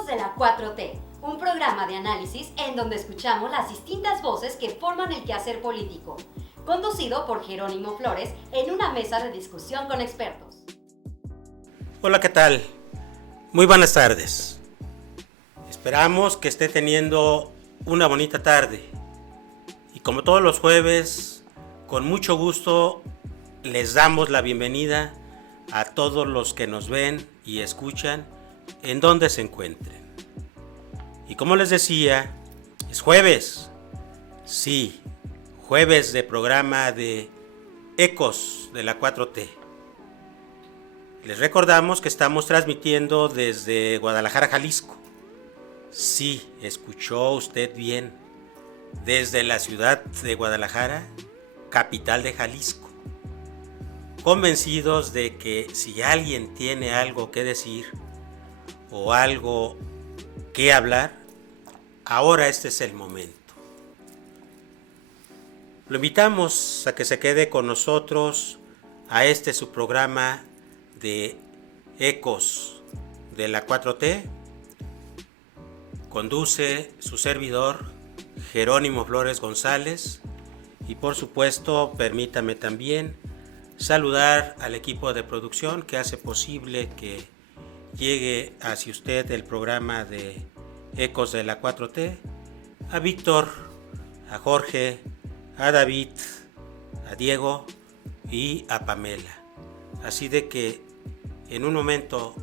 Ecos de la 4T, un programa de análisis en donde escuchamos las distintas voces que forman el quehacer político, conducido por Jerónimo Flores en una mesa de discusión con expertos. Hola, ¿qué tal? Muy buenas tardes. Esperamos que esté teniendo una bonita tarde. Y como todos los jueves, con mucho gusto les damos la bienvenida a todos los que nos ven y escuchan en donde se encuentren. Y como les decía, es jueves. Sí, jueves de programa de Ecos de la 4T. Les recordamos que estamos transmitiendo desde Guadalajara, Jalisco. Sí, escuchó usted bien. Desde la ciudad de Guadalajara, capital de Jalisco. Convencidos de que si alguien tiene algo que decir o algo que hablar, ahora este es el momento. Lo invitamos a que se quede con nosotros a este su programa de Ecos de la 4T. Conduce su servidor Jerónimo Flores González y por supuesto permítame también saludar al equipo de producción que hace posible que llegue hacia usted el programa de Ecos de la 4T, a Víctor, a Jorge, a David, a Diego y a Pamela. Así de que en un momento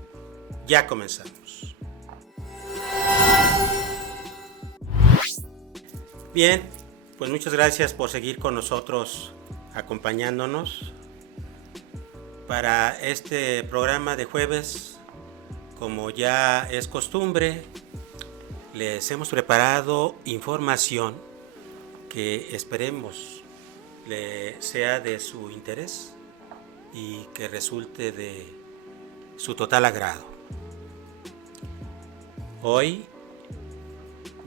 ya comenzamos. Bien, pues muchas gracias por seguir con nosotros acompañándonos para este programa de jueves. Como ya es costumbre, les hemos preparado información que esperemos le sea de su interés y que resulte de su total agrado. Hoy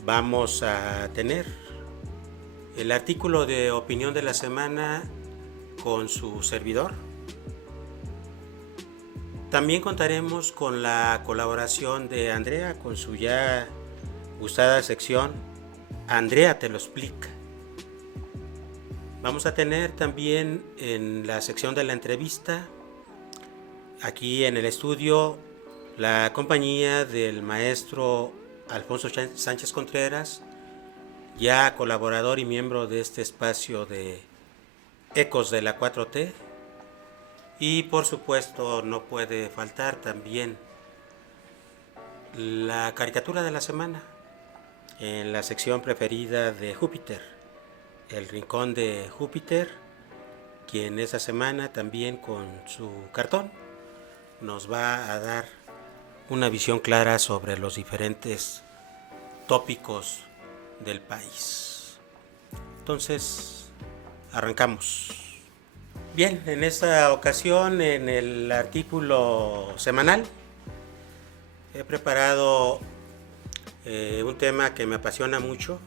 vamos a tener el artículo de opinión de la semana con su servidor. También contaremos con la colaboración de Andrea con su ya gustada sección Andrea te lo explica. Vamos a tener también en la sección de la entrevista, aquí en el estudio, la compañía del maestro Alfonso Sánchez Contreras, ya colaborador y miembro de este espacio de Ecos de la 4T. Y por supuesto no puede faltar también la caricatura de la semana en la sección preferida de Júpiter, el rincón de Júpiter, quien esa semana también con su cartón nos va a dar una visión clara sobre los diferentes tópicos del país. Entonces, arrancamos. Bien, en esta ocasión, en el artículo semanal, he preparado un tema que me apasiona mucho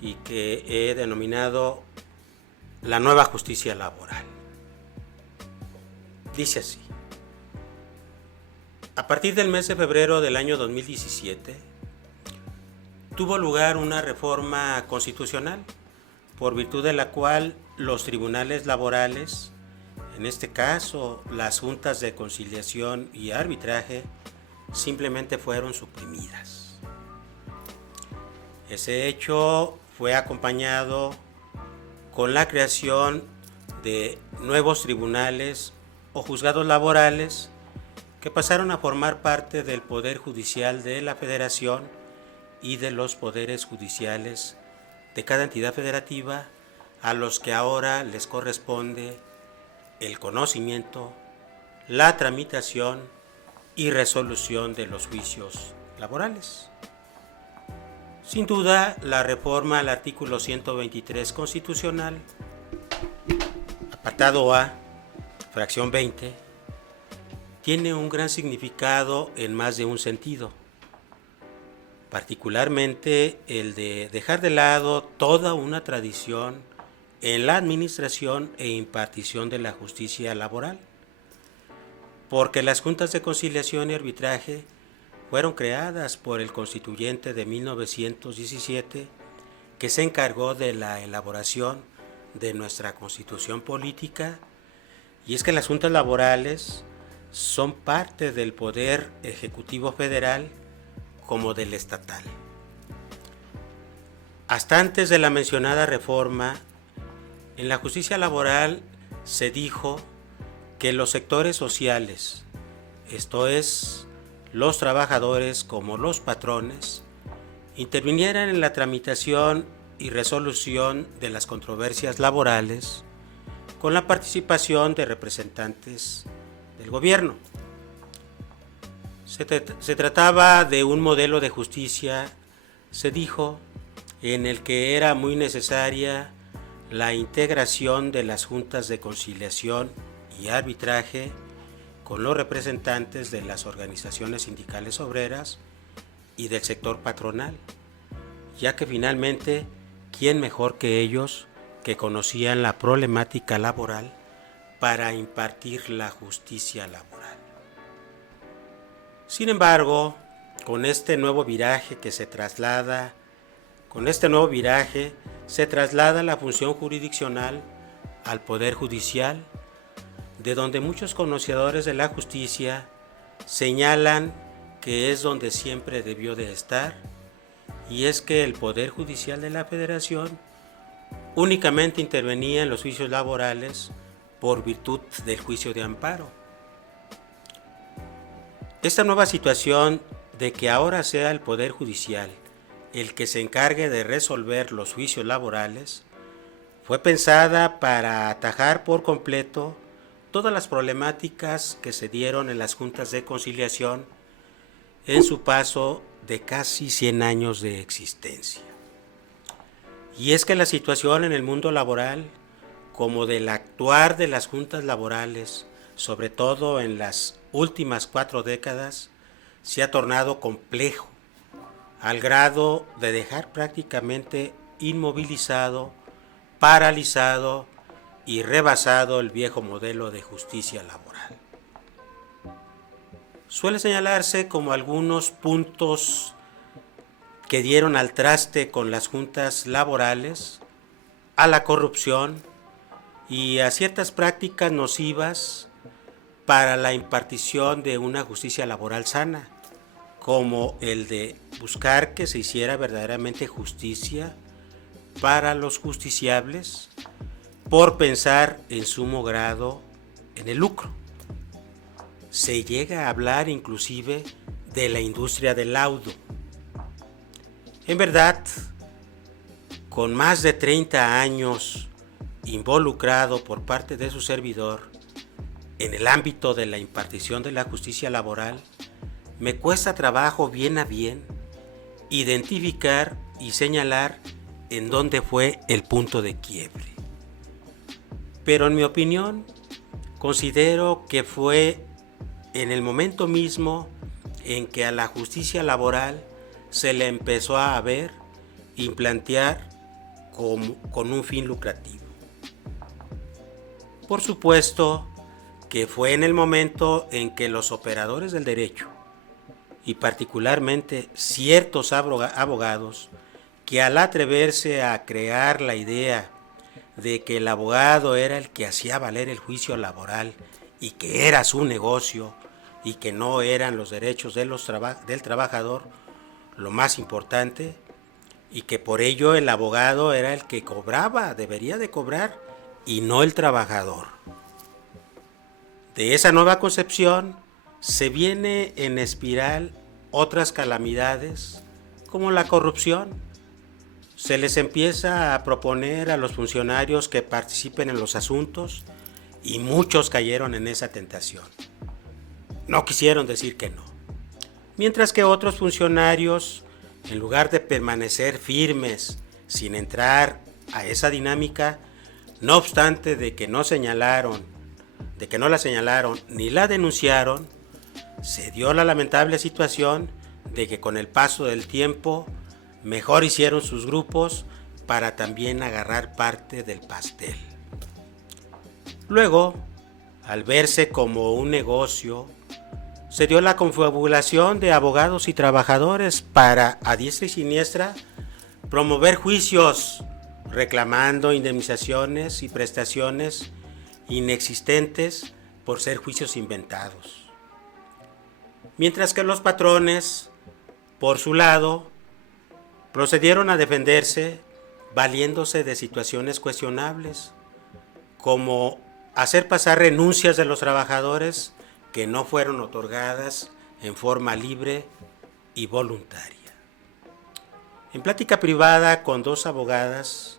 y que he denominado la nueva justicia laboral. Dice así: a partir del mes de febrero del año 2017, tuvo lugar una reforma constitucional por virtud de la cual los tribunales laborales, en este caso las juntas de conciliación y arbitraje, simplemente fueron suprimidas. Ese hecho fue acompañado con la creación de nuevos tribunales o juzgados laborales que pasaron a formar parte del Poder Judicial de la Federación y de los poderes judiciales de cada entidad federativa, a los que ahora les corresponde el conocimiento, la tramitación y resolución de los juicios laborales. Sin duda, la reforma al artículo 123 constitucional, apartado A, fracción 20, tiene un gran significado en más de un sentido, particularmente el de dejar de lado toda una tradición en la administración e impartición de la justicia laboral, porque las juntas de conciliación y arbitraje fueron creadas por el constituyente de 1917, que se encargó de la elaboración de nuestra constitución política, y es que las juntas laborales son parte del poder ejecutivo federal como del estatal. Hasta antes de la mencionada reforma, en la justicia laboral se dijo que los sectores sociales, esto es, los trabajadores como los patrones, intervinieran en la tramitación y resolución de las controversias laborales con la participación de representantes del gobierno. Se trataba de un modelo de justicia, se dijo, en el que era muy necesaria la integración de las juntas de conciliación y arbitraje con los representantes de las organizaciones sindicales obreras y del sector patronal, ya que finalmente, ¿quién mejor que ellos que conocían la problemática laboral para impartir la justicia laboral? Sin embargo, con este nuevo viraje se traslada la función jurisdiccional al Poder Judicial, de donde muchos conocedores de la justicia señalan que es donde siempre debió de estar, y es que el Poder Judicial de la Federación únicamente intervenía en los juicios laborales por virtud del juicio de amparo. Esta nueva situación de que ahora sea el Poder Judicial el que se encargue de resolver los juicios laborales fue pensada para atajar por completo todas las problemáticas que se dieron en las juntas de conciliación en su paso de casi 100 años de existencia. Y es que la situación en el mundo laboral, como del actuar de las juntas laborales, sobre todo en las últimas 4 décadas, se ha tornado complejo, al grado de dejar prácticamente inmovilizado, paralizado y rebasado el viejo modelo de justicia laboral. Suele señalarse como algunos puntos que dieron al traste con las juntas laborales, a la corrupción y a ciertas prácticas nocivas para la impartición de una justicia laboral sana, como el de buscar que se hiciera verdaderamente justicia para los justiciables por pensar en sumo grado en el lucro. Se llega a hablar inclusive de la industria del laudo. En verdad, con más de 30 años involucrado por parte de su servidor en el ámbito de la impartición de la justicia laboral, me cuesta trabajo bien a bien identificar y señalar en dónde fue el punto de quiebre. Pero en mi opinión, considero que fue en el momento mismo en que a la justicia laboral se le empezó a ver y plantear con un fin lucrativo. Por supuesto que fue en el momento en que los operadores del derecho, y particularmente ciertos abogados, que al atreverse a crear la idea de que el abogado era el que hacía valer el juicio laboral y que era su negocio y que no eran los derechos del trabajador lo más importante, y que por ello el abogado era el que cobraba, debería de cobrar, y no el trabajador. De esa nueva concepción se viene en espiral otras calamidades como la corrupción. Se les empieza a proponer a los funcionarios que participen en los asuntos y muchos cayeron en esa tentación. No quisieron decir que no. Mientras que otros funcionarios, en lugar de permanecer firmes sin entrar a esa dinámica, no obstante de que no la señalaron ni la denunciaron, se dio la lamentable situación de que con el paso del tiempo mejor hicieron sus grupos para también agarrar parte del pastel. Luego, al verse como un negocio, se dio la confabulación de abogados y trabajadores para, a diestra y siniestra, promover juicios reclamando indemnizaciones y prestaciones inexistentes por ser juicios inventados. Mientras que los patrones, por su lado, procedieron a defenderse valiéndose de situaciones cuestionables, como hacer pasar renuncias de los trabajadores que no fueron otorgadas en forma libre y voluntaria. En plática privada con dos abogadas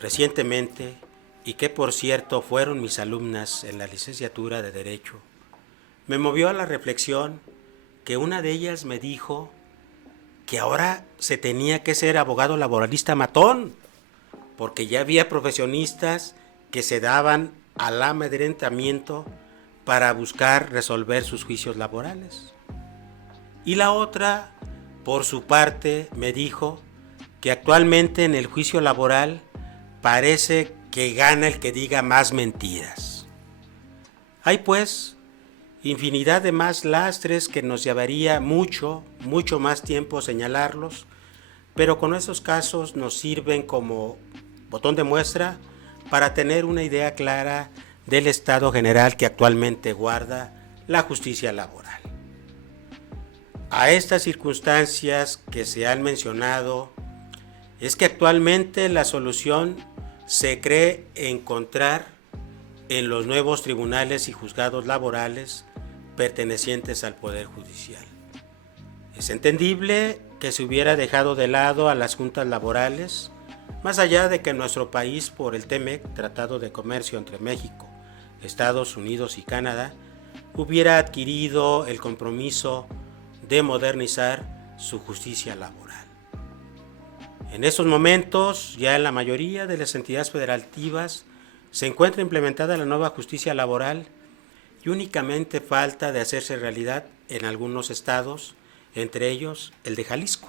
recientemente, y que por cierto fueron mis alumnas en la licenciatura de Derecho, me movió a la reflexión que una de ellas me dijo que ahora se tenía que ser abogado laboralista matón, porque ya había profesionistas que se daban al amedrentamiento para buscar resolver sus juicios laborales. Y la otra, por su parte, me dijo que actualmente en el juicio laboral parece que gana el que diga más mentiras. Hay pues infinidad de más lastres que nos llevaría mucho más tiempo señalarlos, pero con esos casos nos sirven como botón de muestra para tener una idea clara del estado general que actualmente guarda la justicia laboral. A estas circunstancias que se han mencionado, es que actualmente la solución se cree encontrar en los nuevos tribunales y juzgados laborales pertenecientes al Poder Judicial. Es entendible que se hubiera dejado de lado a las juntas laborales, más allá de que nuestro país, por el TEMEC, Tratado de Comercio entre México, Estados Unidos y Canadá, hubiera adquirido el compromiso de modernizar su justicia laboral. En estos momentos, ya en la mayoría de las entidades federativas se encuentra implementada la nueva justicia laboral y únicamente falta de hacerse realidad en algunos estados, entre ellos el de Jalisco.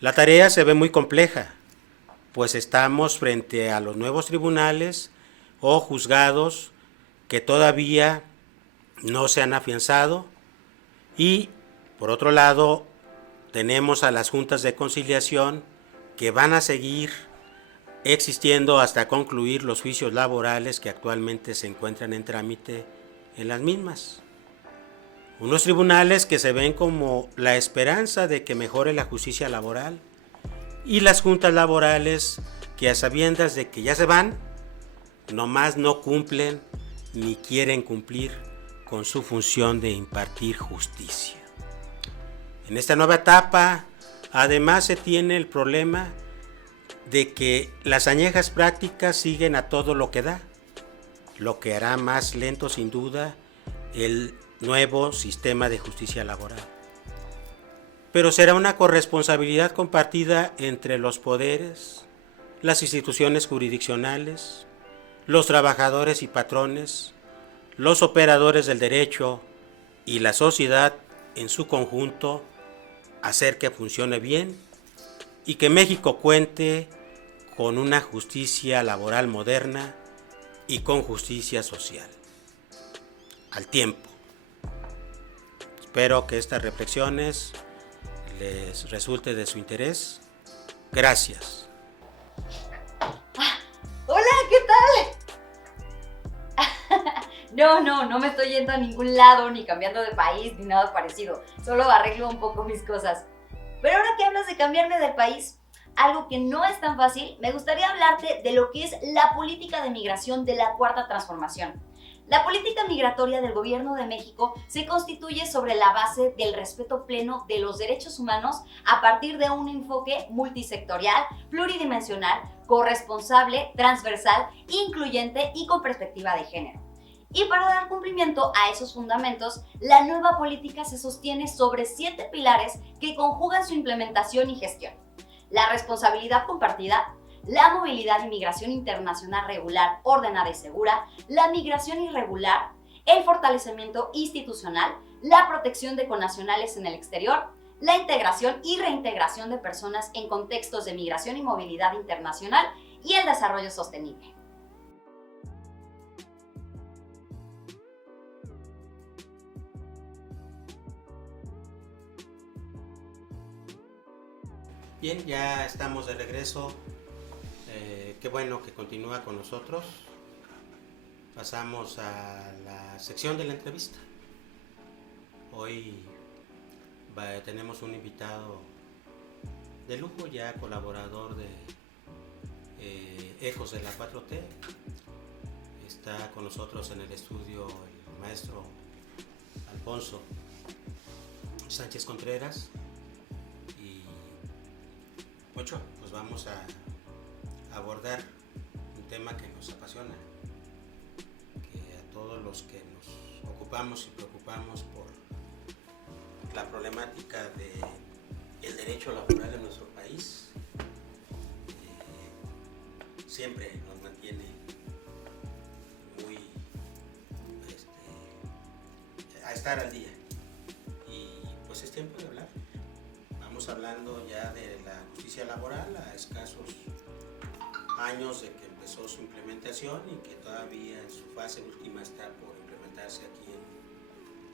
La tarea se ve muy compleja, pues estamos frente a los nuevos tribunales o juzgados que todavía no se han afianzado y, por otro lado, tenemos a las juntas de conciliación que van a seguir existiendo hasta concluir los juicios laborales que actualmente se encuentran en trámite en las mismas. Unos tribunales que se ven como la esperanza de que mejore la justicia laboral y las juntas laborales que, a sabiendas de que ya se van, nomás no cumplen ni quieren cumplir con su función de impartir justicia. En esta nueva etapa, además, se tiene el problema de que las añejas prácticas siguen a todo lo que da, lo que hará más lento sin duda el nuevo sistema de justicia laboral. Pero será una corresponsabilidad compartida entre los poderes, las instituciones jurisdiccionales, los trabajadores y patrones, los operadores del derecho y la sociedad en su conjunto, hacer que funcione bien y que México cuente con una justicia laboral moderna y con justicia social. Al tiempo. Espero que estas reflexiones les resulte de su interés. Gracias. Hola, ¿qué tal? No me estoy yendo a ningún lado, ni cambiando de país, ni nada parecido. Solo arreglo un poco mis cosas. Pero ahora que hablas de cambiarme de país, algo que no es tan fácil, me gustaría hablarte de lo que es la política de migración de la Cuarta Transformación. La política migratoria del Gobierno de México se constituye sobre la base del respeto pleno de los derechos humanos a partir de un enfoque multisectorial, pluridimensional, corresponsable, transversal, incluyente y con perspectiva de género. Y para dar cumplimiento a esos fundamentos, la nueva política se sostiene sobre 7 pilares que conjugan su implementación y gestión: la responsabilidad compartida, la movilidad y migración internacional regular, ordenada y segura, la migración irregular, el fortalecimiento institucional, la protección de connacionales en el exterior, la integración y reintegración de personas en contextos de migración y movilidad internacional y el desarrollo sostenible. Bien, ya estamos de regreso. Qué bueno que continúa con nosotros. Pasamos a la sección de la entrevista. Hoy tenemos un invitado de lujo, ya colaborador de Ecos de la 4T. Está con nosotros en el estudio el maestro Alfonso Sánchez Contreras. Y Poncho, pues vamos a abordar un tema que nos apasiona, que a todos los que nos ocupamos y preocupamos por la problemática del derecho laboral en nuestro país, siempre nos mantiene muy a estar al día. Y pues es tiempo de hablar. Vamos hablando ya de la justicia laboral a escasos años de que empezó su implementación y que todavía en su fase última está por implementarse aquí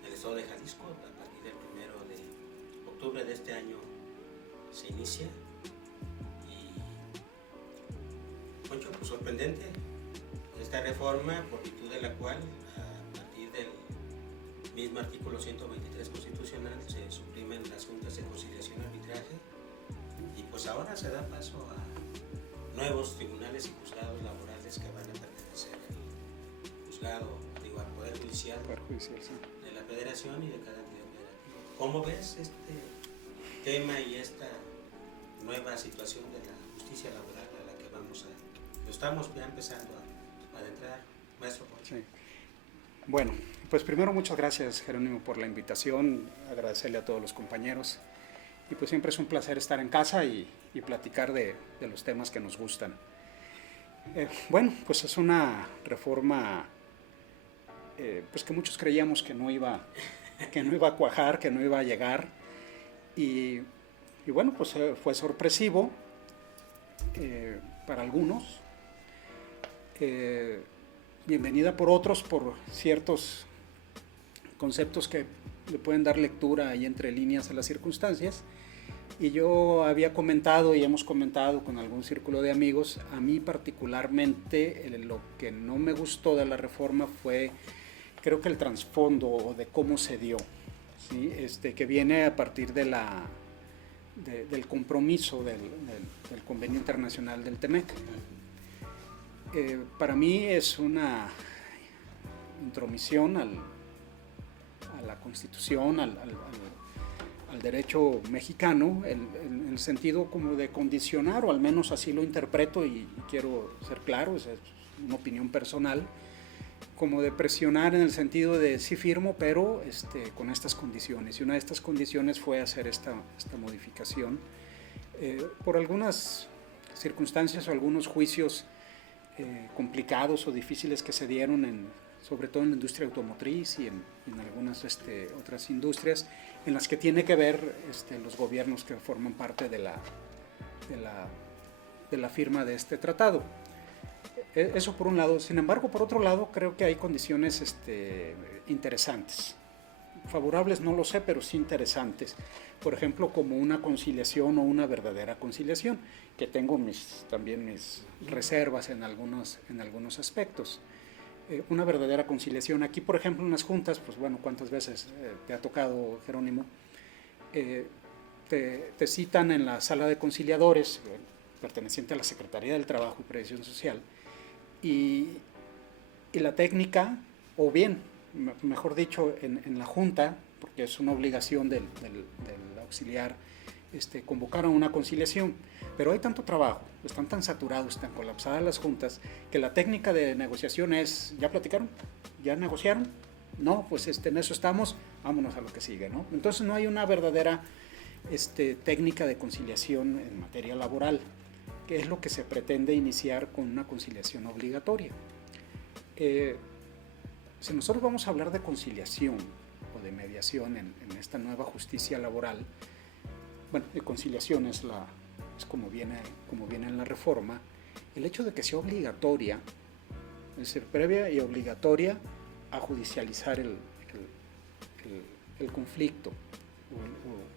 en el estado de Jalisco. A partir del 1 de octubre de este año se inicia. Y Poncho, pues sorprendente esta reforma, por virtud de la cual a partir del mismo artículo 123 constitucional se suprimen las juntas de conciliación y arbitraje, y pues ahora se da paso a nuevos tribunales y juzgados laborales que van a pertenecer al juzgado, al Poder Judicial, sí, de la Federación y de cada entidad federativa. ¿Cómo ves este tema y esta nueva situación de la justicia laboral a la que lo estamos ya empezando a adentrar, maestro Poncho? Sí. Bueno, pues primero muchas gracias, Jerónimo, por la invitación, agradecerle a todos los compañeros, y pues siempre es un placer estar en casa y platicar de los temas que nos gustan. Bueno, pues es una reforma pues que muchos creíamos que no iba a cuajar, que no iba a llegar, y bueno, pues fue sorpresivo para algunos, bienvenida por otros, por ciertos conceptos que le pueden dar lectura ahí entre líneas a las circunstancias. Y yo había comentado y hemos comentado con algún círculo de amigos, a mí particularmente lo que no me gustó de la reforma fue, creo que el trasfondo de cómo se dio, ¿sí? Que viene a partir del compromiso del Convenio Internacional del TEMEC. Para mí es una intromisión a la Constitución, al derecho mexicano, en el sentido como de condicionar, o al menos así lo interpreto, y quiero ser claro, es una opinión personal, como de presionar en el sentido de sí firmo, pero con estas condiciones. Y una de estas condiciones fue hacer esta modificación por algunas circunstancias o algunos juicios complicados o difíciles que se dieron sobre todo en la industria automotriz y en algunas otras industrias en las que tiene que ver los gobiernos que forman parte de la firma de este tratado. Eso por un lado. Sin embargo, por otro lado, creo que hay condiciones interesantes. Favorables no lo sé, pero sí interesantes. Por ejemplo, como una conciliación o una verdadera conciliación, que tengo también mis reservas en algunos aspectos. Una verdadera conciliación. Aquí, por ejemplo, en las juntas, pues bueno, ¿cuántas veces te ha tocado, Jerónimo? Te citan en la sala de conciliadores, perteneciente a la Secretaría del Trabajo y Previsión Social, y la técnica, o bien, mejor dicho, en la junta, porque es una obligación del auxiliar, convocar a una conciliación, pero hay tanto trabajo, están tan saturados, tan colapsadas las juntas, que la técnica de negociación es, ¿ya platicaron? ¿Ya negociaron? No, pues en eso estamos, vámonos a lo que sigue, ¿no? Entonces no hay una verdadera técnica de conciliación en materia laboral, que es lo que se pretende iniciar con una conciliación obligatoria. Si nosotros vamos a hablar de conciliación o de mediación en esta nueva justicia laboral, bueno, de conciliación es como viene en la reforma, el hecho de que sea obligatoria, es decir, previa y obligatoria a judicializar el conflicto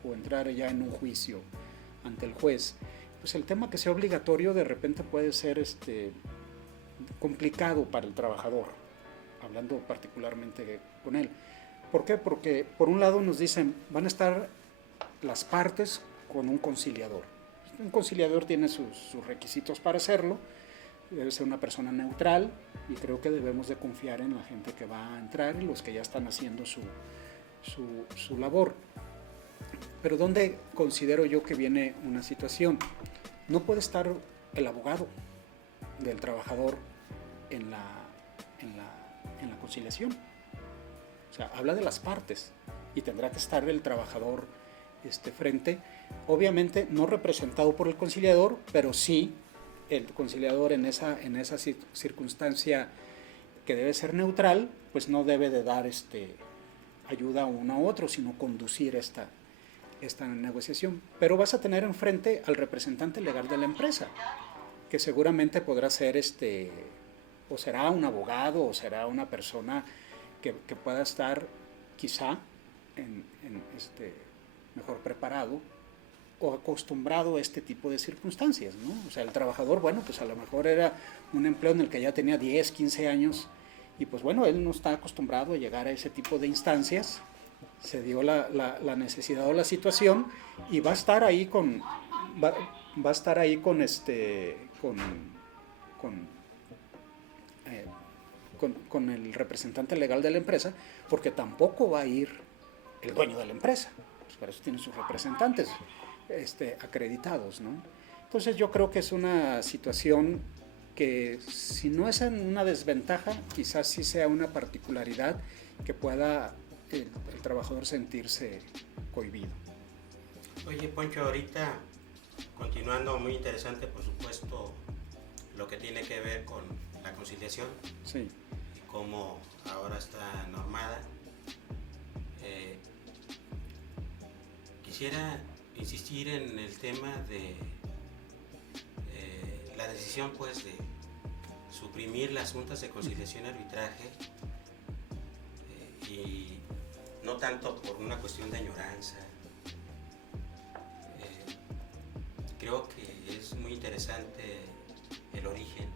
o entrar ya en un juicio ante el juez, pues el tema que sea obligatorio de repente puede ser complicado para el trabajador, hablando particularmente con él. ¿Por qué? Porque por un lado nos dicen, van a estar las partes con un conciliador. Un conciliador tiene sus requisitos para hacerlo, debe ser una persona neutral y creo que debemos de confiar en la gente que va a entrar y los que ya están haciendo su labor. Pero ¿dónde considero yo que viene una situación? No puede estar el abogado del trabajador en la conciliación. O sea, habla de las partes y tendrá que estar el trabajador frente, obviamente no representado por el conciliador, pero sí el conciliador en esa circunstancia que debe ser neutral, pues no debe de dar ayuda a uno u otro, sino conducir esta negociación. Pero vas a tener enfrente al representante legal de la empresa, que seguramente podrá ser o será un abogado o será una persona que pueda estar quizá mejor preparado o acostumbrado a este tipo de circunstancias, ¿no? O sea, el trabajador, bueno, pues a lo mejor era un empleo en el que ya tenía 10, 15 años y pues bueno, él no está acostumbrado a llegar a ese tipo de instancias, se dio la necesidad o la situación y va a estar ahí con el representante legal de la empresa, porque tampoco va a ir el dueño de la empresa, pues para eso tiene sus representantes acreditados, ¿no? Entonces yo creo que es una situación que si no es en una desventaja, quizás sí sea una particularidad que pueda el trabajador sentirse cohibido. Oye, Poncho, ahorita continuando, muy interesante por supuesto lo que tiene que ver con la conciliación. Sí. Y cómo ahora está normada. Quisiera insistir en el tema de la decisión pues de suprimir las juntas de conciliación y arbitraje y no tanto por una cuestión de añoranza. Creo que es muy interesante el origen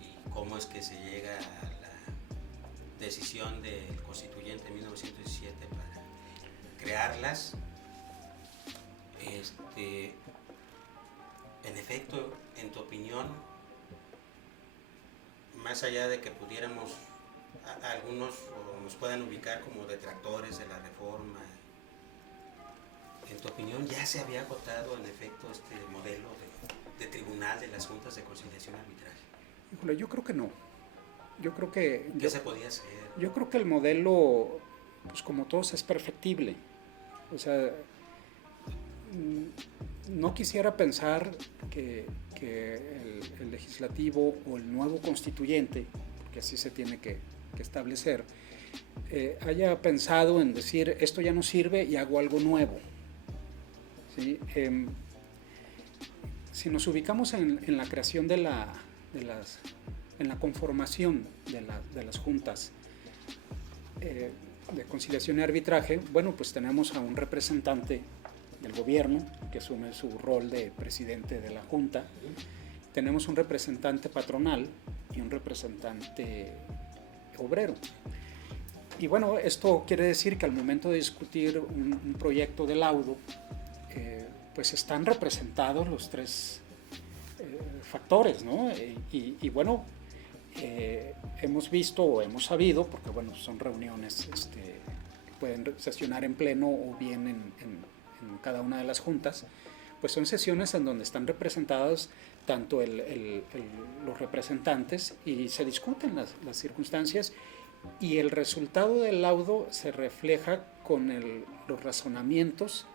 y cómo es que se llega a la decisión del constituyente en 1917 para crearlas. En efecto, en tu opinión, más allá de que pudiéramos, algunos nos puedan ubicar como detractores de la reforma, en tu opinión, ¿ya se había agotado en efecto este modelo de tribunal de las juntas de conciliación y arbitraje? Híjole, yo creo que no. Yo creo que... ¿Qué se podía hacer? Yo creo que el modelo, pues como todos, es perfectible. O sea, no quisiera pensar que el legislativo o el nuevo constituyente, porque así se tiene que establecer, haya pensado en decir esto ya no sirve y hago algo nuevo. ¿Sí? Si nos ubicamos en la creación en la conformación de las juntas de conciliación y arbitraje, bueno, pues tenemos a un representante del gobierno que asume su rol de presidente de la junta, tenemos un representante patronal y un representante obrero. Y bueno, esto quiere decir que al momento de discutir un proyecto de laudo, pues están representados los tres factores, ¿no? Y bueno, hemos visto o hemos sabido, porque bueno, son reuniones que pueden sesionar en pleno o bien en cada una de las juntas, pues son sesiones en donde están representados tanto los representantes y se discuten las circunstancias y el resultado del laudo se refleja con los razonamientos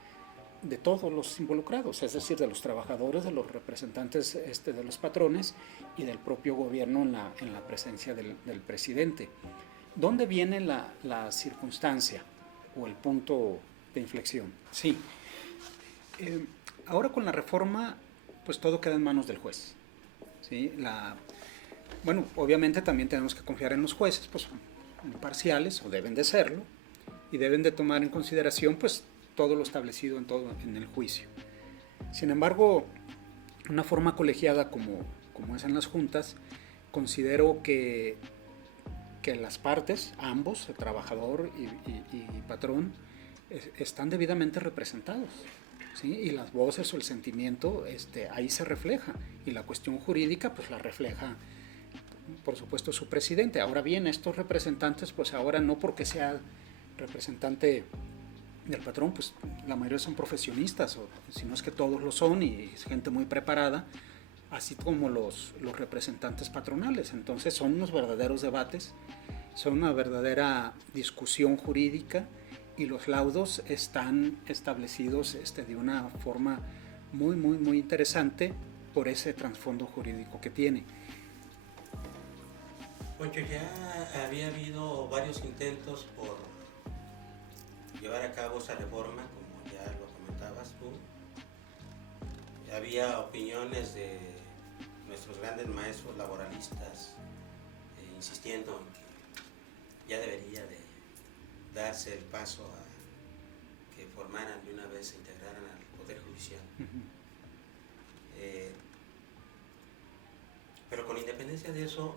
de todos los involucrados, es decir, de los trabajadores, de los representantes de los patrones y del propio gobierno en la presencia del presidente. ¿Dónde viene la circunstancia o el punto de inflexión? Sí. Ahora con la reforma, pues todo queda en manos del juez. ¿Sí? Bueno, obviamente también tenemos que confiar en los jueces, pues son imparciales o deben de serlo y deben de tomar en consideración pues todo lo establecido en el juicio. Sin embargo, una forma colegiada como es en las juntas, considero que las partes, ambos, el trabajador y patrón, están debidamente representados, ¿sí? Y las voces o el sentimiento ahí se refleja, y la cuestión jurídica pues la refleja, por supuesto, su presidente. Ahora bien, estos representantes, pues ahora no porque sea representante del patrón, pues la mayoría son profesionistas, sino es que todos lo son y es gente muy preparada, así como los representantes patronales. Entonces son unos verdaderos debates, son una verdadera discusión jurídica, y los laudos están establecidos de una forma muy, muy, muy interesante por ese trasfondo jurídico que tiene. Poncho, ya había habido varios intentos por llevar a cabo esa reforma, como ya lo comentabas tú. Había opiniones de nuestros grandes maestros laboralistas insistiendo en que ya debería de darse el paso a que formaran de una vez, se integraran al Poder Judicial. Pero con independencia de eso,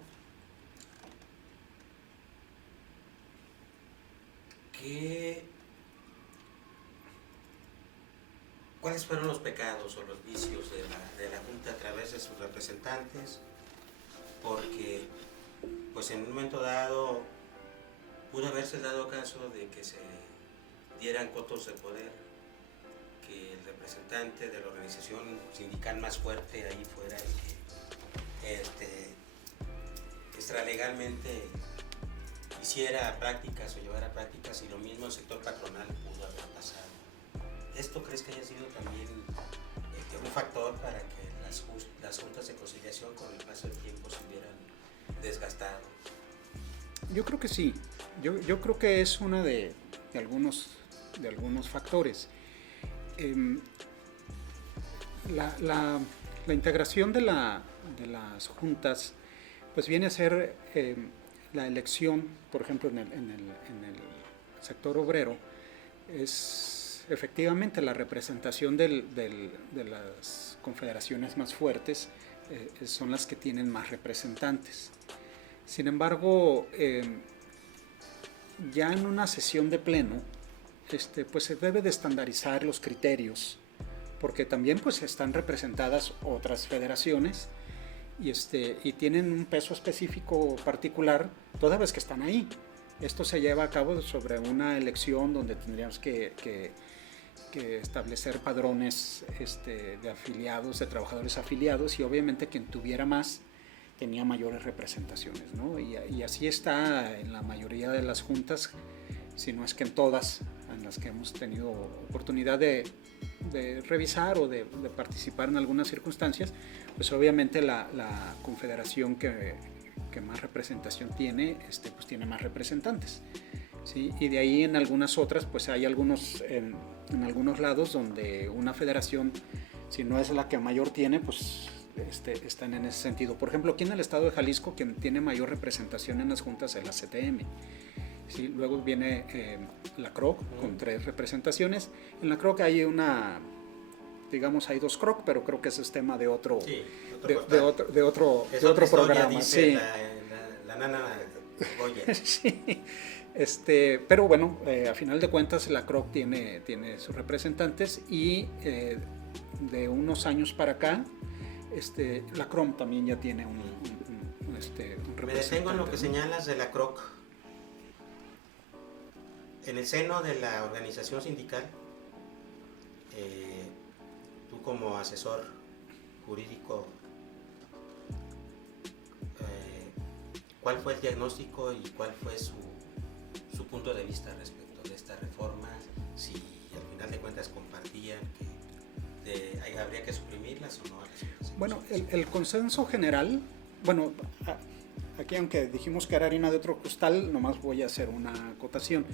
¿cuáles fueron los pecados o los vicios de la Junta a través de sus representantes? Porque pues en un momento dado pudo haberse dado caso de que se dieran cotos de poder, que el representante de la organización sindical más fuerte ahí fuera el que extralegalmente hiciera prácticas o llevara prácticas, y lo mismo el sector patronal pudo haber pasado. ¿Esto crees que haya sido también un factor para que las juntas de conciliación con el paso del tiempo se hubieran desgastado? Yo creo que sí. Yo creo que es una de algunos factores. La integración de las juntas pues viene a ser la elección, por ejemplo, en el sector obrero, es efectivamente la representación de las confederaciones más fuertes, son las que tienen más representantes. Sin embargo, ya en una sesión de pleno, pues se debe de estandarizar los criterios, porque también pues están representadas otras federaciones y tienen un peso específico particular toda vez que están ahí. Esto se lleva a cabo sobre una elección donde tendríamos que establecer padrones de afiliados, de trabajadores afiliados, y obviamente quien tuviera más tenía mayores representaciones, ¿no? Y así está en la mayoría de las juntas, si no es que en todas en las que hemos tenido oportunidad de revisar o de participar en algunas circunstancias, pues obviamente la confederación que más representación tiene, pues tiene más representantes, ¿sí? Y de ahí en algunas otras, pues hay en algunos lados donde una federación, si no es la que mayor tiene, pues están en ese sentido. Por ejemplo, aquí en el estado de Jalisco, quien tiene mayor representación en las juntas es la CTM. ¿Sí? Luego viene la CROC con 3 representaciones. En la CROC hay hay 2 CROC, pero creo que ese es tema de otro, sí, de otro programa. Dice Sí. la nana Goya. Sí. Pero bueno, a final de cuentas la CROC tiene sus representantes, y de unos años para acá la CROM también ya tiene un representante. Me detengo en lo que señalas de la CROC. En el seno de la organización sindical, tú como asesor jurídico, ¿cuál fue el diagnóstico y cuál fue su punto de vista respecto de esta reforma? Si al final de cuentas compartían que habría que suprimirlas o no. Bueno, el consenso general, bueno, aquí aunque dijimos que era harina de otro costal, nomás voy a hacer una acotación.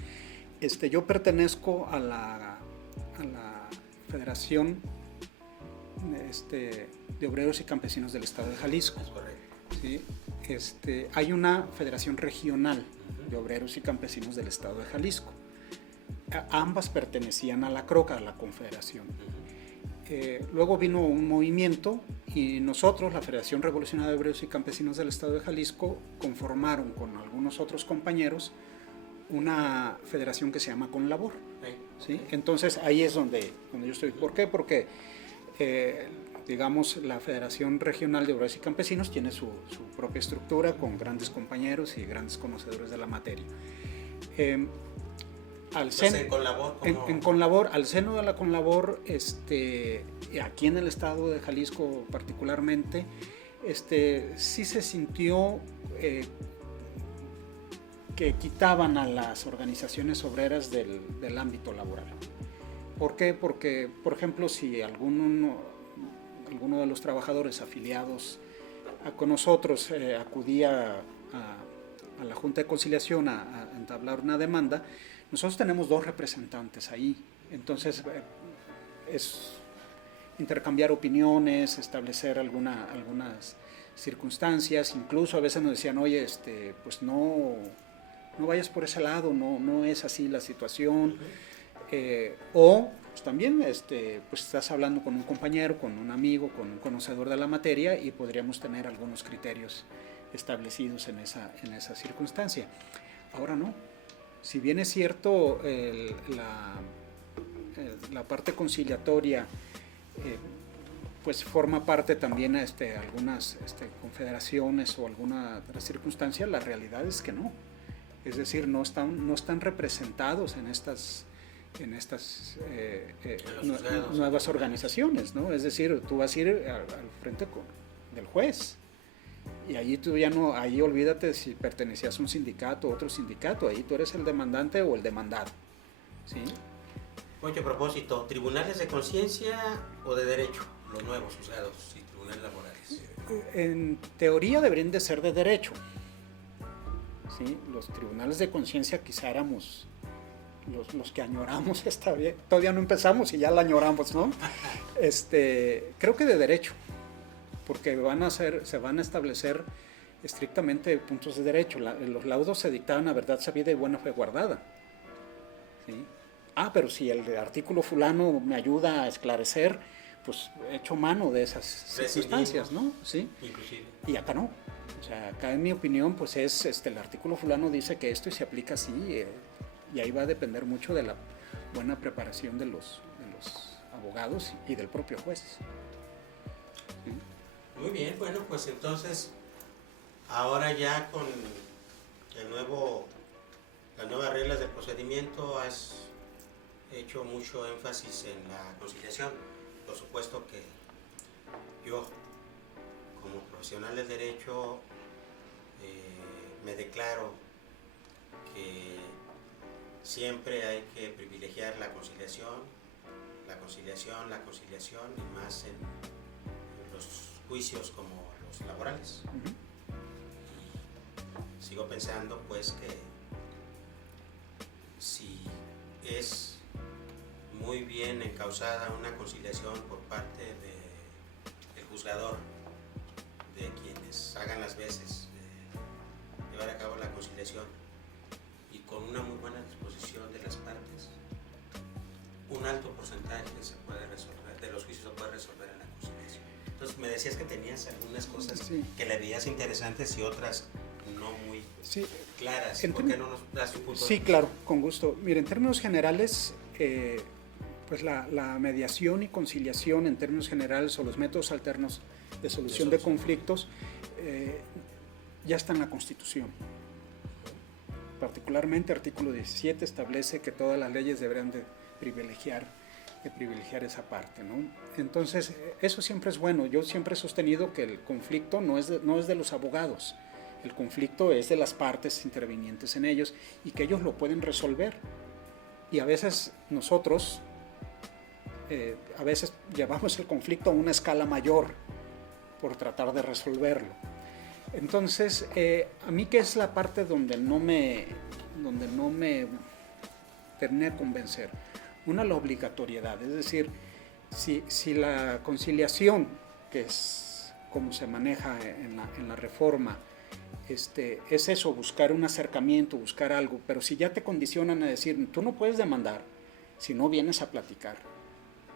Yo pertenezco a la Federación de Obreros y Campesinos del Estado de Jalisco. Es correcto. ¿Sí? Hay una federación regional de obreros y campesinos del Estado de Jalisco. Ambas pertenecían a la CROC, a la Confederación. Luego vino un movimiento y nosotros, la Federación Revolucionaria de Obreros y Campesinos del Estado de Jalisco, conformaron con algunos otros compañeros una federación que se llama Conlabor. ¿Sí? Entonces ahí es donde yo estoy. ¿Por qué? Porque digamos, la Federación Regional de Obreros y Campesinos tiene su propia estructura con grandes compañeros y grandes conocedores de la materia. En Conlabor, al seno de la Conlabor, aquí en el estado de Jalisco particularmente, sí se sintió que quitaban a las organizaciones obreras del ámbito laboral. ¿Por qué? Porque, por ejemplo, si alguno de los trabajadores afiliados con nosotros acudía a la Junta de Conciliación a entablar una demanda, nosotros tenemos 2 representantes ahí. Entonces, es intercambiar opiniones, establecer algunas circunstancias. Incluso a veces nos decían, oye, pues no vayas por ese lado, no es así la situación. O pues también pues estás hablando con un compañero, con un amigo, con un conocedor de la materia y podríamos tener algunos criterios establecidos en esa circunstancia. Ahora no. Si bien es cierto, la parte conciliatoria pues forma parte también algunas confederaciones o alguna otra circunstancia, la realidad es que no. Es decir, no están representados en estas nuevas organizaciones, ¿no? Es decir, tú vas a ir al frente del juez y allí tú ya no, ahí olvídate si pertenecías a un sindicato o otro sindicato, ahí tú eres el demandante o el demandado, ¿sí? Oye, a propósito, ¿tribunales de conciencia o de derecho? Los nuevos juzgados y tribunales laborales. En teoría deberían de ser de derecho, ¿sí? Los tribunales de conciencia quizá éramos los que añoramos esta vez. Todavía no empezamos y ya la añoramos, ¿no? Creo que de derecho, porque se van a establecer estrictamente puntos de derecho. Los laudos se dictaban a verdad sabida y buena fe guardada, ¿sí? Pero si el artículo fulano me ayuda a esclarecer, pues he hecho mano de esas circunstancias, ¿no? ¿Sí? Inclusive. Y acá no. O sea, acá en mi opinión, pues es el artículo fulano dice que esto y se aplica así, y ahí va a depender mucho de la buena preparación de los abogados y del propio juez. ¿Sí? Muy bien, bueno, pues entonces, ahora ya con las nuevas reglas del procedimiento has hecho mucho énfasis en la conciliación. Por supuesto que yo, como profesional del derecho, me declaro que siempre hay que privilegiar la conciliación, y más en los juicios como los laborales. Y sigo pensando pues que si es muy bien encausada una conciliación por parte del juzgador, de quienes hagan las veces de llevar a cabo la conciliación, y con una muy buena disposición de las partes, un alto porcentaje de los juicios se puede resolver en la conciliación. Entonces me decías que tenías algunas cosas que le veías interesantes y otras no muy claras. ¿Por qué no nos das un punto de vista? Claro, con gusto. Mira, en términos generales, pues la mediación y conciliación en términos generales, o los métodos alternos de solución de conflictos, ya está en la Constitución. Particularmente, artículo 17 establece que todas las leyes deberían de privilegiar esa parte, ¿no? Entonces, eso siempre es bueno. Yo siempre he sostenido que el conflicto no es de los abogados. El conflicto es de las partes intervinientes en ellos y que ellos lo pueden resolver. Y a veces nosotros, llevamos el conflicto a una escala mayor por tratar de resolverlo. Entonces, a mí, ¿qué es la parte donde no me terminé de convencer? Una, la obligatoriedad, es decir, si la conciliación, que es como se maneja en la reforma, es eso, buscar un acercamiento, buscar algo, pero si ya te condicionan a decir, tú no puedes demandar si no vienes a platicar,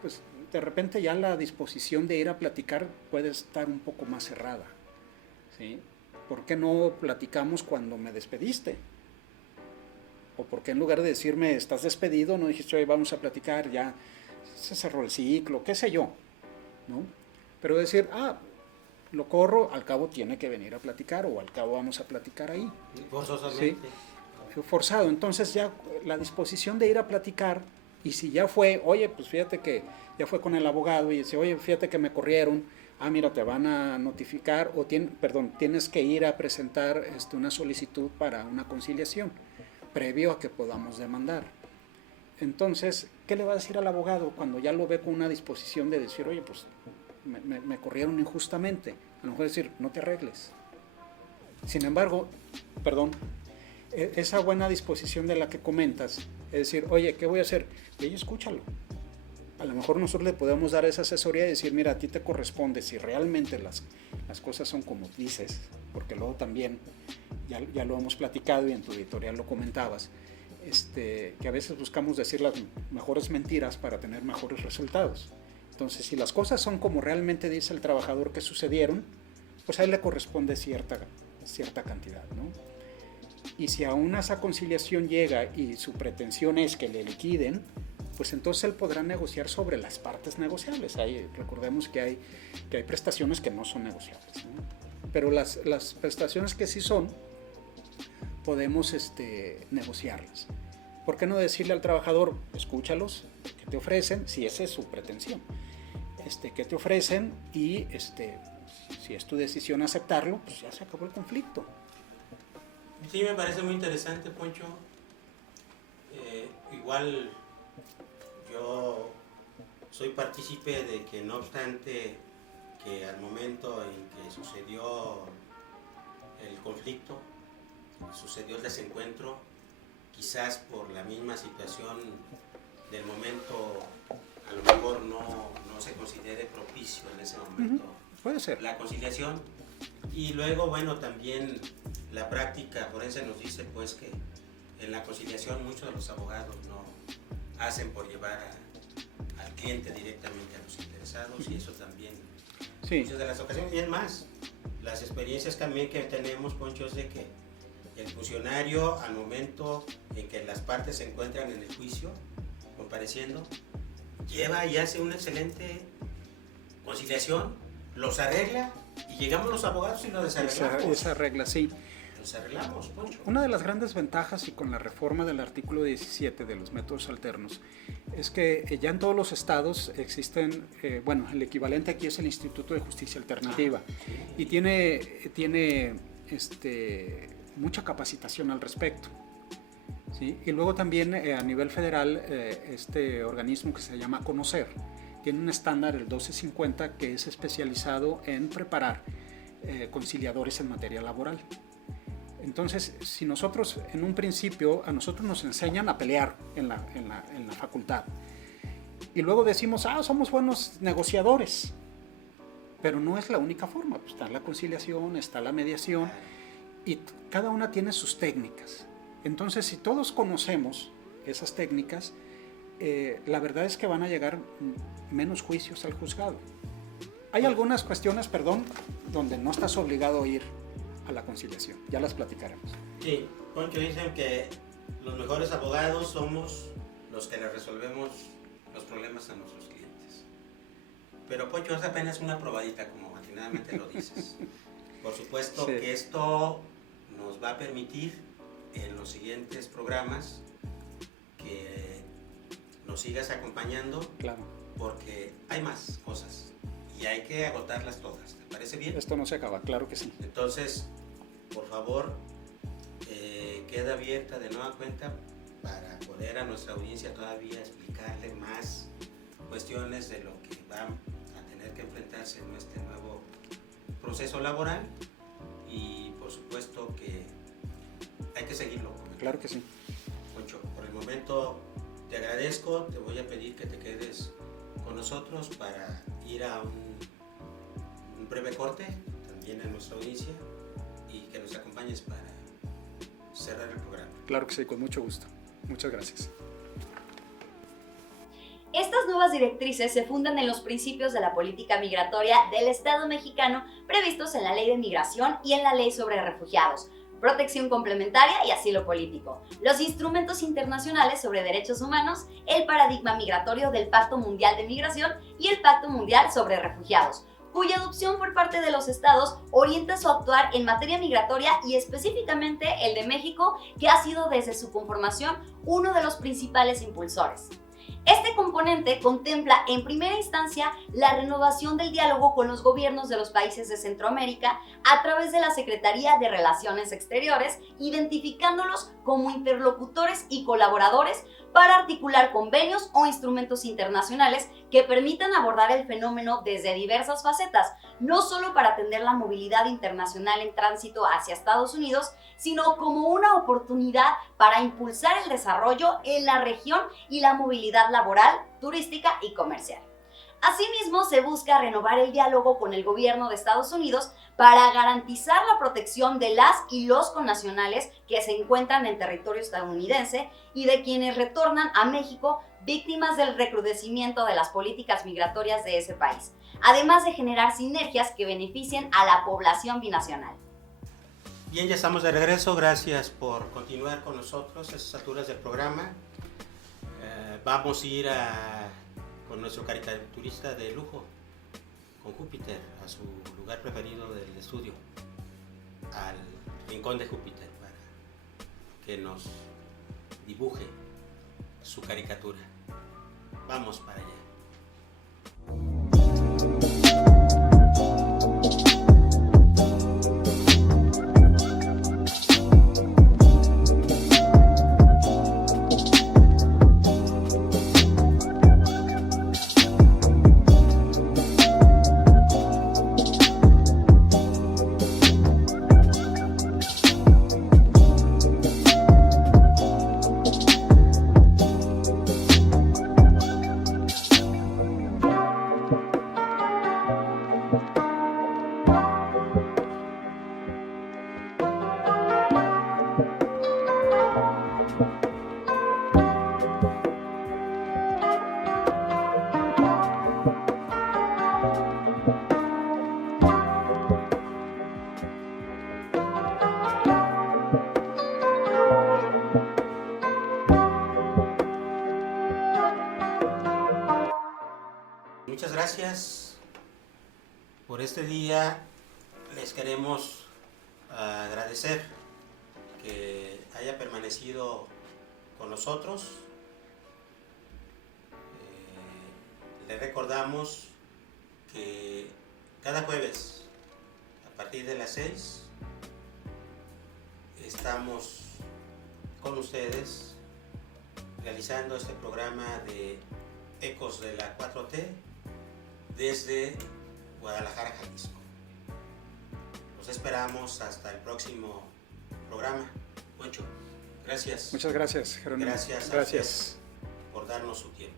pues de repente ya la disposición de ir a platicar puede estar un poco más cerrada, ¿sí? ¿Por qué no platicamos cuando me despediste? ¿O por qué en lugar de decirme, estás despedido, no dijiste, oye, vamos a platicar, ya se cerró el ciclo, qué sé yo, ¿no? Pero decir, lo corro, al cabo tiene que venir a platicar, o al cabo vamos a platicar ahí. Forzosamente. ¿Sí? Forzado, entonces ya la disposición de ir a platicar, y si ya fue, oye, pues fíjate que ya fue con el abogado y dice, oye, fíjate que me corrieron, mira, te van a notificar, o tienes que ir a presentar una solicitud para una conciliación, previo a que podamos demandar. Entonces, ¿qué le va a decir al abogado cuando ya lo ve con una disposición de decir, oye, pues me corrieron injustamente? A lo mejor decir, no te arregles. Sin embargo, esa buena disposición de la que comentas, es decir, oye, ¿qué voy a hacer? Oye, escúchalo. A lo mejor nosotros le podemos dar esa asesoría y decir, mira, a ti te corresponde, si realmente las cosas son como dices, porque luego también, ya lo hemos platicado y en tu editorial lo comentabas, que a veces buscamos decir las mejores mentiras para tener mejores resultados. Entonces, si las cosas son como realmente dice el trabajador que sucedieron, pues a él le corresponde cierta cantidad, ¿no? Y si aún esa conciliación llega y su pretensión es que le liquiden, pues entonces él podrá negociar sobre las partes negociables. Recordemos que hay prestaciones que no son negociables, ¿no? Pero las prestaciones que sí son, podemos negociarlas. ¿Por qué no decirle al trabajador, escúchalos, qué te ofrecen, si esa es su pretensión, qué te ofrecen, y si es tu decisión aceptarlo, pues ya se acabó el conflicto? Sí, me parece muy interesante, Poncho. Igual yo soy partícipe de que, no obstante que al momento en que sucedió el conflicto, sucedió el desencuentro, quizás por la misma situación del momento, a lo mejor no se considere propicio en ese momento. Puede ser. La conciliación. Y luego, bueno, también la práctica forense nos dice pues que en la conciliación muchos de los abogados no hacen por llevar al cliente directamente a los interesados, y eso también muchas de las ocasiones. Y es más, las experiencias también que tenemos, Poncho, es de que el funcionario, al momento en que las partes se encuentran en el juicio compareciendo, lleva y hace una excelente conciliación, los arregla, y llegamos los abogados y lo desarreglamos. Esa regla, sí. Los arreglamos, Poncho. Una de las grandes ventajas, y con la reforma del artículo 17 de los métodos alternos, es que ya en todos los estados existen, el equivalente aquí es el Instituto de Justicia Alternativa, y tiene mucha capacitación al respecto, ¿sí? Y luego también a nivel federal, este organismo que se llama Conocer, tiene un estándar, el 1250, que es especializado en preparar conciliadores en materia laboral. Entonces, si nosotros en un principio, a nosotros nos enseñan a pelear en la facultad, y luego decimos, somos buenos negociadores, pero no es la única forma, pues está la conciliación, está la mediación, y cada una tiene sus técnicas. Entonces, si todos conocemos esas técnicas, la verdad es que van a llegar menos juicios al juzgado. Hay algunas cuestiones, donde no estás obligado a ir a la conciliación, ya las platicaremos. Sí, Poncho, dicen que los mejores abogados somos los que le resolvemos los problemas a nuestros clientes. Pero, Poncho, es apenas una probadita, como atinadamente lo dices. Por supuesto que esto nos va a permitir en los siguientes programas que nos sigas acompañando. Claro. Porque hay más cosas y hay que agotarlas todas. ¿Te parece bien? Esto no se acaba, claro que sí. Entonces, por favor, queda abierta de nueva cuenta para poder a nuestra audiencia todavía explicarle más cuestiones de lo que va a tener que enfrentarse en este nuevo proceso laboral, y por supuesto que hay que seguirlo. Claro que sí. Poncho, por el momento te agradezco, te voy a pedir que te quedes con nosotros para ir a un breve corte, también a nuestra audiencia, y que nos acompañes para cerrar el programa. Claro que sí, con mucho gusto. Muchas gracias. Estas nuevas nuevas directrices se fundan en los principios de la política migratoria del Estado mexicano previstos en la Ley de Migración y en la Ley sobre Refugiados, protección complementaria y asilo político, los instrumentos internacionales sobre derechos humanos, el paradigma migratorio del Pacto Mundial de Migración y el Pacto Mundial sobre Refugiados, cuya adopción por parte de los estados orienta su actuar en materia migratoria y específicamente el de México, que ha sido desde su conformación uno de los principales impulsores. Este componente contempla en primera instancia la renovación del diálogo con los gobiernos de los países de Centroamérica a través de la Secretaría de Relaciones Exteriores, identificándolos como interlocutores y colaboradores para articular convenios o instrumentos internacionales que permitan abordar el fenómeno desde diversas facetas, no solo para atender la movilidad internacional en tránsito hacia Estados Unidos, sino como una oportunidad para impulsar el desarrollo en la región y la movilidad laboral, turística y comercial. Asimismo, se busca renovar el diálogo con el gobierno de Estados Unidos para garantizar la protección de las y los connacionales que se encuentran en territorio estadounidense y de quienes retornan a México víctimas del recrudecimiento de las políticas migratorias de ese país, además de generar sinergias que beneficien a la población binacional. Bien, ya estamos de regreso. Gracias por continuar con nosotros a estas alturas del programa. Vamos a ir con nuestro caricaturista de lujo, con Júpiter, a su lugar preferido del estudio, al rincón de Júpiter, para que nos dibuje su caricatura. Vamos para allá. Muchas gracias por este día. Les queremos agradecer que haya permanecido con nosotros. Les recordamos que cada jueves a partir de las 6 estamos con ustedes realizando este programa de Ecos de la 4T desde Guadalajara, Jalisco. Los esperamos hasta el próximo programa. Moncho, gracias. Muchas gracias, Jerónimo. Gracias a ustedes por darnos su tiempo.